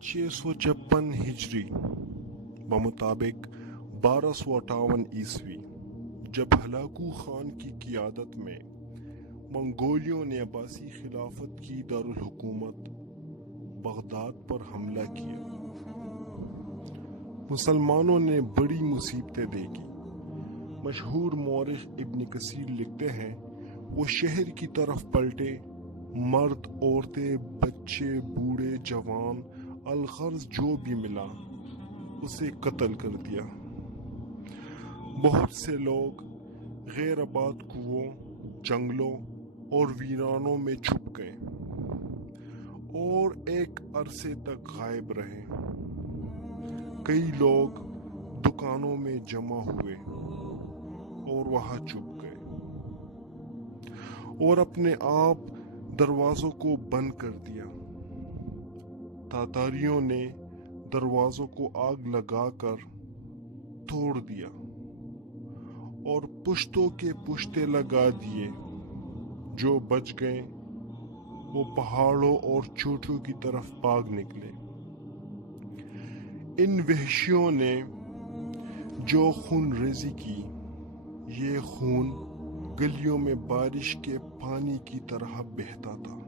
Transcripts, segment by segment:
656 ہجری بمطابق 1258 جب ہلاکو خان کی قیادت میں منگولیوں نے عباسی خلافت کی دارالحکومت بغداد پر حملہ کیا، مسلمانوں نے بڑی مصیبتیں دیکھی۔ مشہور مورخ ابن کثیر لکھتے ہیں، وہ شہر کی طرف پلٹے، مرد، عورتیں، بچے، بوڑھے، جوان، الغرض جو بھی ملا اسے قتل کر دیا۔ بہت سے لوگ غیر آباد کنووں، جنگلوں اور ویرانوں میں چھپ گئے اور ایک عرصے تک غائب رہے۔ کئی لوگ دکانوں میں جمع ہوئے اور وہاں چھپ گئے اور اپنے آپ دروازوں کو بند کر دیا۔ تاتاریوں نے دروازوں کو آگ لگا کر توڑ دیا اور پشتوں کے پشتے لگا دیے۔ جو بچ گئے وہ پہاڑوں اور چوٹیوں کی طرف بھاگ نکلے۔ ان وحشیوں نے جو خون ریزی کی، یہ خون گلیوں میں بارش کے پانی کی طرح بہتا تھا۔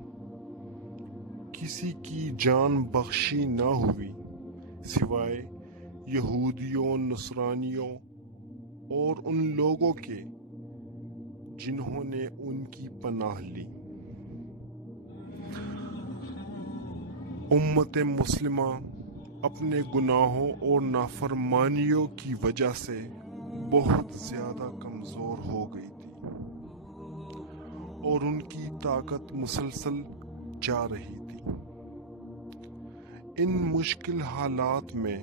کسی کی جان بخشی نہ ہوئی سوائے یہودیوں، نصرانیوں اور ان لوگوں کے جنہوں نے ان کی پناہ لی۔ امت مسلمہ اپنے گناہوں اور نافرمانیوں کی وجہ سے بہت زیادہ کمزور ہو گئی تھی اور ان کی طاقت مسلسل جا رہی تھی۔ ان مشکل حالات میں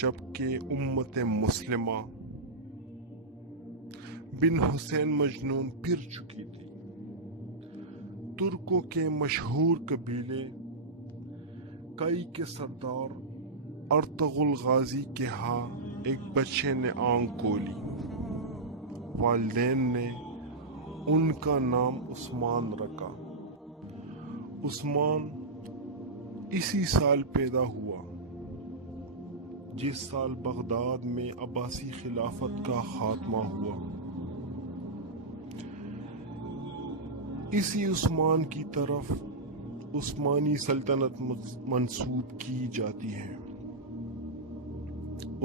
جبکہ امت مسلمہ بن حسین مجنون پھر چکی تھی، ترکوں کے مشہور قبیلے کئی کے سردار ارطغرل غازی کے ہاں ایک بچے نے آنکھ کھولی۔ والدین نے ان کا نام عثمان رکھا۔ عثمان اسی سال پیدا ہوا جس سال بغداد میں عباسی خلافت کا خاتمہ ہوا۔ اسی عثمان کی طرف عثمانی سلطنت منسوب کی جاتی ہے۔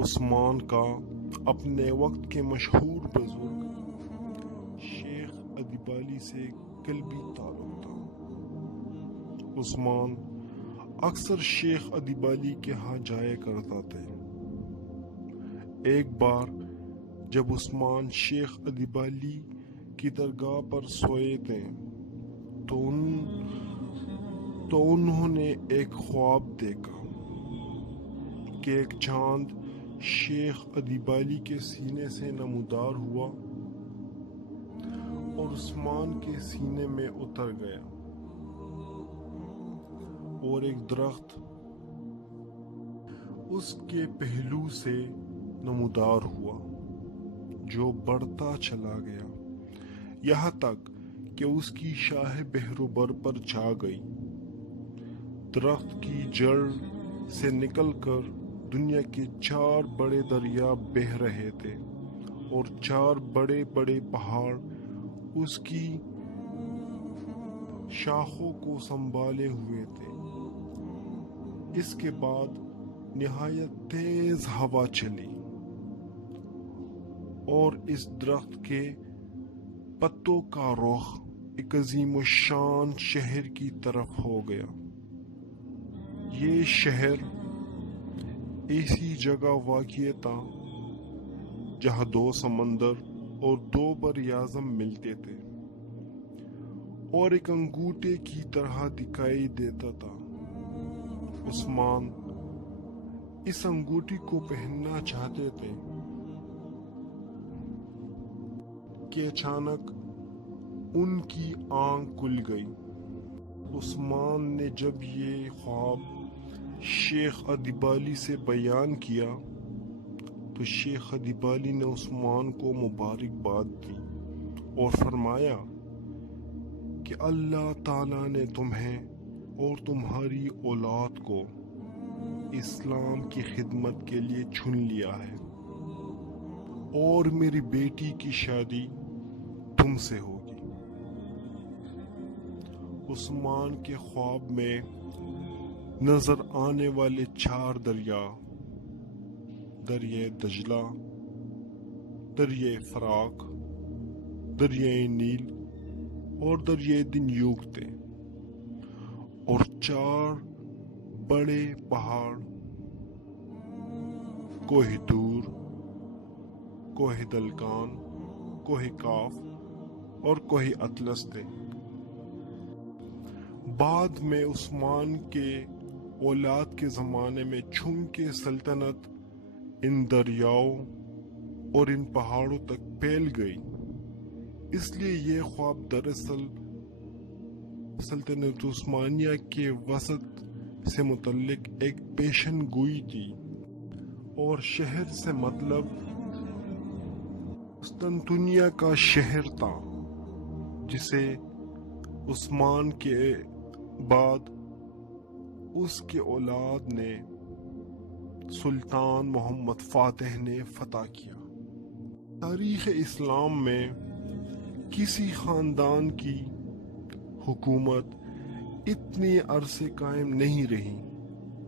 عثمان کا اپنے وقت کے مشہور بزرگ شیخ ادیبالی سے قلبی تعلق تھا۔ عثمان اکثر شیخ ادیبالی کے ہاں جایا کرتا تھا۔ ایک بار جب عثمان شیخ ادیبالی کی درگاہ پر سوئے تھے تو انہوں نے ایک خواب دیکھا کہ ایک چاند شیخ ادیبالی کے سینے سے نمودار ہوا اور عثمان کے سینے میں اتر گیا، اور ایک درخت اس کے پہلو سے نمودار ہوا جو بڑھتا چلا گیا یہاں تک کہ اس کی شاخ بہروبر پر جا گئی۔ درخت کی جڑ سے نکل کر دنیا کے 4 بڑے دریا بہہ رہے تھے اور 4 بڑے بڑے پہاڑ اس کی شاخوں کو سنبھالے ہوئے تھے۔ اس کے بعد نہایت تیز ہوا چلی اور اس درخت کے پتوں کا رخ ایک عظیم الشان شہر کی طرف ہو گیا۔ یہ شہر ایسی جگہ واقع تھا جہاں 2 سمندر اور 2 بر اعظم ملتے تھے اور ایک انگوٹھے کی طرح دکھائی دیتا تھا۔ عثمان اس انگوٹھی کو پہننا چاہتے تھے کہ اچانک ان کی آنکھ کھل گئی۔ عثمان نے جب یہ خواب شیخ ادیبالی سے بیان کیا تو شیخ ادیبالی نے عثمان کو مبارکباد دی اور فرمایا کہ اللہ تعالیٰ نے تمہیں اور تمہاری اولاد کو اسلام کی خدمت کے لیے چن لیا ہے اور میری بیٹی کی شادی تم سے ہوگی۔ عثمان کے خواب میں نظر آنے والے 4 دریا، دریائے دجلہ، دریائے فراق، دریائے نیل اور دریائے دنیوگ تھے، اور 4 بڑے پہاڑ، کوہ دور، کوہ دلکان، کوہ کاف اور کوہ اطلس تھے۔ بعد میں عثمان کے اولاد کے زمانے میں چھم کے سلطنت ان دریاؤں اور ان پہاڑوں تک پھیل گئی، اس لیے یہ خواب دراصل سلطنت عثمانیہ کے وسط سے متعلق ایک پیشن گوئی تھی، اور شہر سے مطلب قسطنطنیہ کا شہر تھا، جسے عثمان کے بعد اس کے اولاد نے سلطان محمد فاتح نے فتح کیا۔ تاریخ اسلام میں کسی خاندان کی حکومت اتنے عرصے قائم نہیں رہی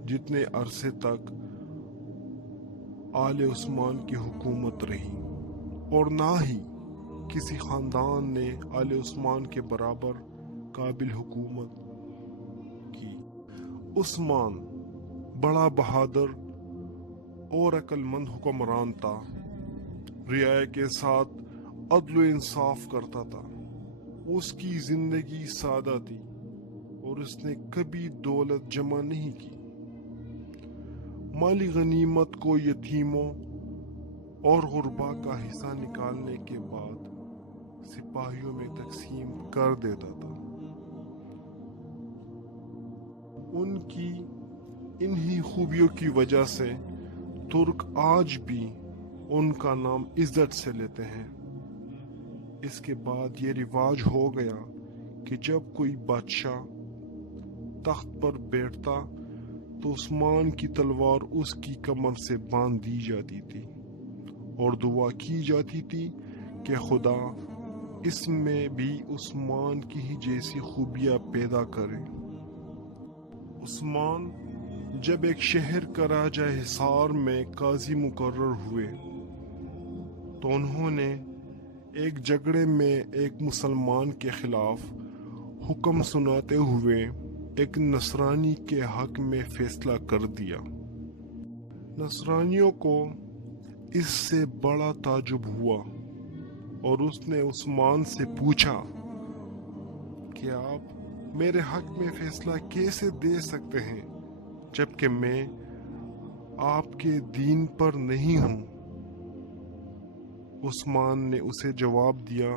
جتنے عرصے تک آل عثمان کی حکومت رہی، اور نہ ہی کسی خاندان نے آل عثمان کے برابر قابل حکومت کی۔ عثمان بڑا بہادر اور عقل مند حکمران تھا، رعایا کے ساتھ عدل و انصاف کرتا تھا، اس کی زندگی سادہ تھی اور اس نے کبھی دولت جمع نہیں کی۔ مالی غنیمت کو یتیموں اور غربا کا حصہ نکالنے کے بعد سپاہیوں میں تقسیم کر دیتا تھا۔ ان کی انہی خوبیوں کی وجہ سے ترک آج بھی ان کا نام عزت سے لیتے ہیں۔ اس کے بعد یہ رواج ہو گیا کہ جب کوئی بادشاہ تخت پر بیٹھتا تو عثمان کی تلوار اس کی کمر سے باندھ دی جاتی تھی اور دعا کی جاتی تھی کہ خدا اس میں بھی عثمان کی ہی جیسی خوبیاں پیدا کرے۔ عثمان جب ایک شہر کا راجہ حصار میں قاضی مقرر ہوئے تو انہوں نے ایک جھگڑے میں ایک مسلمان کے خلاف حکم سناتے ہوئے ایک نصرانی کے حق میں فیصلہ کر دیا۔ نصرانیوں کو اس سے بڑا تعجب ہوا اور اس نے عثمان سے پوچھا کہ آپ میرے حق میں فیصلہ کیسے دے سکتے ہیں جبکہ میں آپ کے دین پر نہیں ہوں؟ عثمان نے اسے جواب دیا،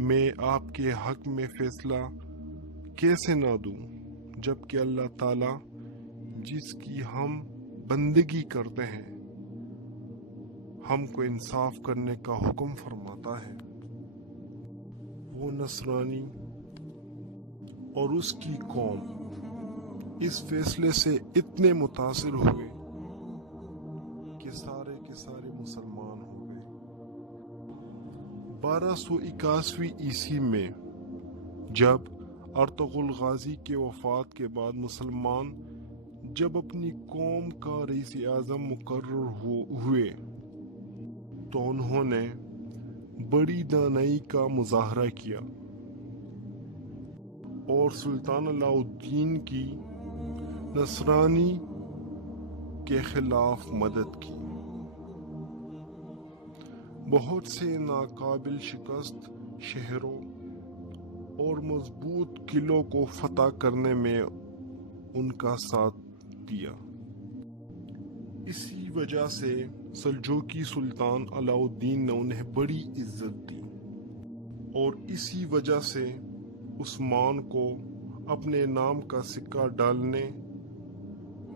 میں آپ کے حق میں فیصلہ کیسے نہ دوں جبکہ اللہ تعالیٰ جس کی ہم بندگی کرتے ہیں ہم کو انصاف کرنے کا حکم فرماتا ہے۔ وہ نصرانی اور اس کی قوم اس فیصلے سے اتنے متاثر ہوئے کہ سارے کے سارے مسلمان ہو گئے۔ 1281 عیسوی میں جب ارطغرل غازی کے وفات کے بعد مسلمان جب اپنی قوم کا رئیس اعظم مقرر ہوئے تو انہوں نے بڑی دانائی کا مظاہرہ کیا اور سلطان علاء الدین کی نصرانی کے خلاف مدد کی۔ بہت سے ناقابل شکست شہروں اور مضبوط قلعوں کو فتح کرنے میں ان کا ساتھ دیا۔ اسی وجہ سے سلجوقی سلطان علاء الدین نے انہیں بڑی عزت دی اور اسی وجہ سے عثمان کو اپنے نام کا سکہ ڈالنے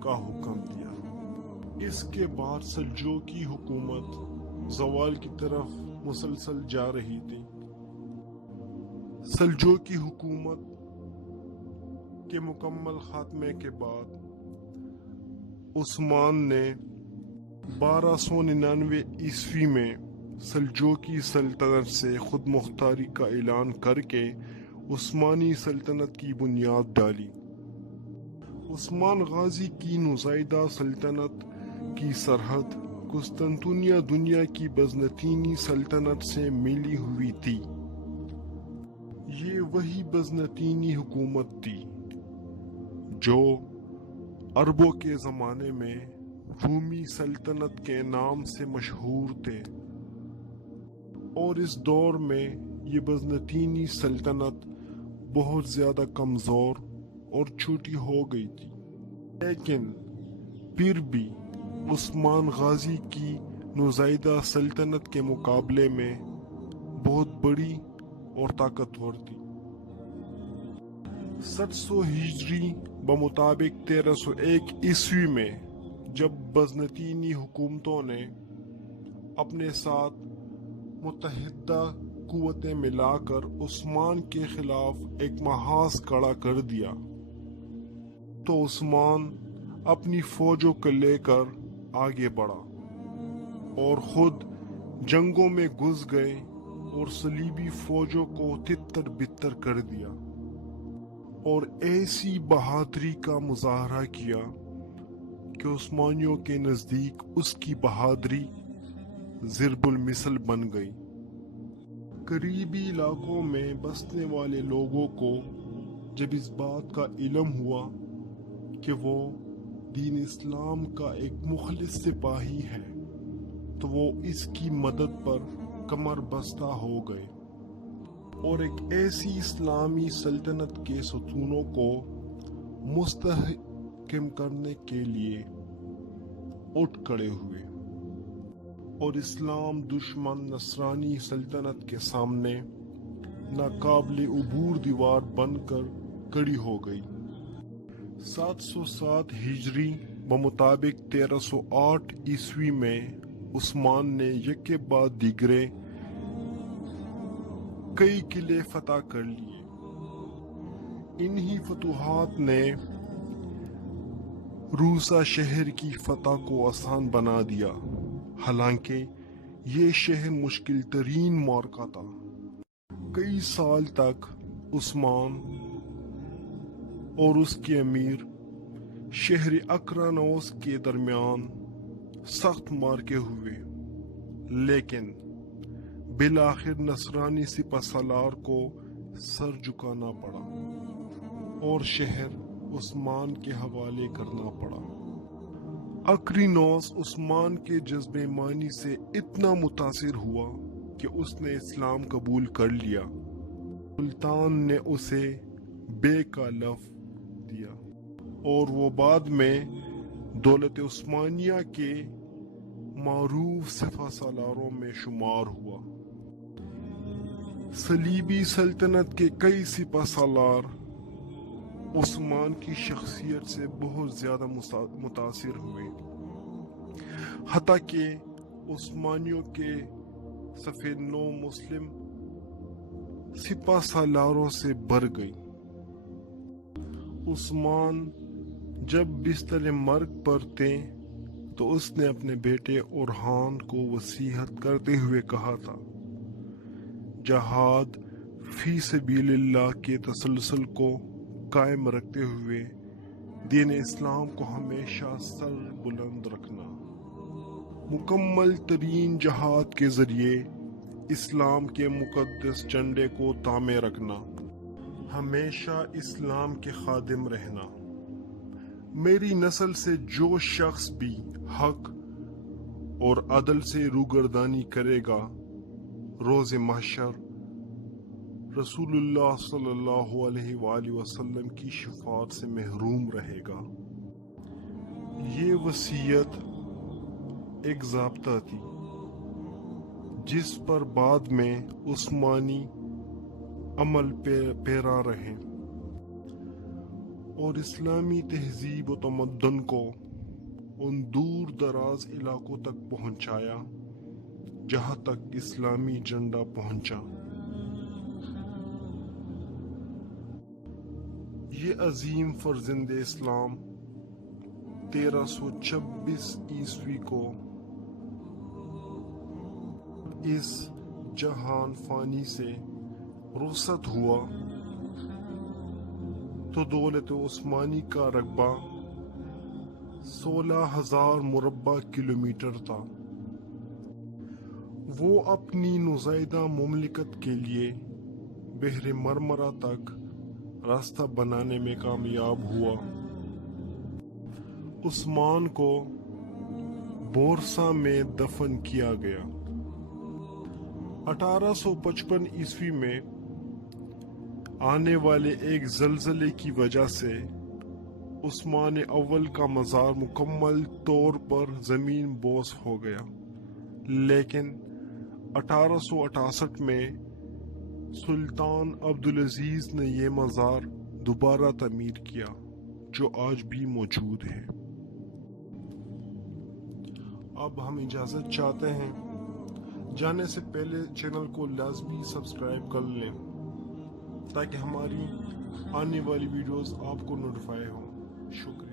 کا حکم دیا۔ اس کے بعد سلجوقی حکومت زوال کی طرف مسلسل جا رہی تھی۔ سلجوقی حکومت کے مکمل خاتمے کے بعد عثمان نے 1299 عیسوی میں سلجوقی سلطنت سے خود مختاری کا اعلان کر کے عثمانی سلطنت کی بنیاد ڈالی۔ عثمان غازی کی نوزائیدہ سلطنت کی سرحد قسطنطنیہ دنیا کی بزنطینی سلطنت سے ملی ہوئی تھی۔ یہ وہی بزنطینی حکومت تھی جو عربوں کے زمانے میں رومی سلطنت کے نام سے مشہور تھے، اور اس دور میں یہ بزنطینی سلطنت بہت زیادہ کمزور اور چھوٹی ہو گئی تھی، لیکن پھر بھی عثمان غازی کی نوزائیدہ سلطنت کے مقابلے میں بہت بڑی اور طاقتور تھی۔ 700 ہجری بمطابق 1301 عیسوی میں جب بزنطینی حکومتوں نے اپنے ساتھ متحدہ قوتیں ملا کر عثمان کے خلاف ایک محاذ کھڑا کر دیا، تو عثمان اپنی فوجوں کو لے کر آگے بڑھا اور خود جنگوں میں گھس گئے اور صلیبی فوجوں کو تتر بتر کر دیا، اور ایسی بہادری کا مظاہرہ کیا کہ عثمانیوں کے نزدیک اس کی بہادری ضرب المثل بن گئی۔ قریبی علاقوں میں بسنے والے لوگوں کو جب اس بات کا علم ہوا کہ وہ دین اسلام کا ایک مخلص سپاہی ہے، تو وہ اس کی مدد پر کمر بستہ ہو گئے اور ایک ایسی اسلامی سلطنت کے ستونوں کو مستحکم کرنے کے لیے اٹھ کھڑے ہوئے، اور اسلام دشمن نصرانی سلطنت کے سامنے ناقابل عبور دیوار بن کر کھڑی ہو گئی۔ 707 ہجری بمطابق 1308 عیسوی میں عثمان نے یکے بعد دیگرے کئی قلعے فتح کر لیے۔ انہی فتوحات نے روسا شہر کی فتح کو آسان بنا دیا، حالانکہ یہ شہر مشکل ترین معرکہ تھا۔ کئی سال تک عثمان اور اس کے امیر شہر اکرانوس کے درمیان سخت معرکے ہوئے، لیکن بالآخر نصرانی سپہ سالار کو سر جھکانا پڑا اور شہر عثمان کے حوالے کرنا پڑا۔ اکرینوس عثمان کے جذبہ ایمانی سے اتنا متاثر ہوا کہ اس نے اسلام قبول کر لیا۔ سلطان نے اسے بے کا لفظ دیا اور وہ بعد میں دولت عثمانیہ کے معروف سپہ سالاروں میں شمار ہوا۔ صلیبی سلطنت کے کئی سپہ سالار عثمان کی شخصیت سے بہت زیادہ متاثر ہوئے، حتیٰ کہ عثمانیوں کے صف نو مسلم سپہ سالاروں سے بڑھ گئی۔ عثمان جب بستر مرگ پر تھے تو اس نے اپنے بیٹے اورحان کو وصیت کرتے ہوئے کہا تھا، جہاد فی سبیل اللہ کے تسلسل کو قائم رکھتے ہوئے دین اسلام کو ہمیشہ سر بلند رکھنا، مکمل ترین جہاد کے ذریعے اسلام کے مقدس جھنڈے کو تامے رکھنا، ہمیشہ اسلام کے خادم رہنا۔ میری نسل سے جو شخص بھی حق اور عدل سے روگردانی کرے گا، روز محشر رسول اللہ صلی اللہ علیہ وآلہ وسلم کی شفاعت سے محروم رہے گا۔ یہ وصیت ایک ضابطہ تھی جس پر بعد میں عثمانی عمل پیرا رہے اور اسلامی تہذیب و تمدن کو ان دور دراز علاقوں تک پہنچایا جہاں تک اسلامی جھنڈا پہنچا۔ یہ عظیم فرزند اسلام 1326 عیسوی کو اس جہان فانی سے رخصت ہوا تو دولت عثمانی کا رقبہ 16,000 مربع کلومیٹر تھا۔ وہ اپنی نزائیدہ مملکت کے لیے بحر مرمرہ تک راستہ بنانے میں کامیاب ہوا۔ عثمان کو بورسا میں دفن کیا گیا۔ 1855 عیسوی میں آنے والے ایک زلزلے کی وجہ سے عثمان اول کا مزار مکمل طور پر زمین بوس ہو گیا، لیکن 1868 میں سلطان عبدالعزیز نے یہ مزار دوبارہ تعمیر کیا جو آج بھی موجود ہے۔ اب ہم اجازت چاہتے ہیں، جانے سے پہلے چینل کو لازمی سبسکرائب کر لیں تاکہ ہماری آنے والی ویڈیوز آپ کو نوٹیفائی ہوں۔ شکریہ۔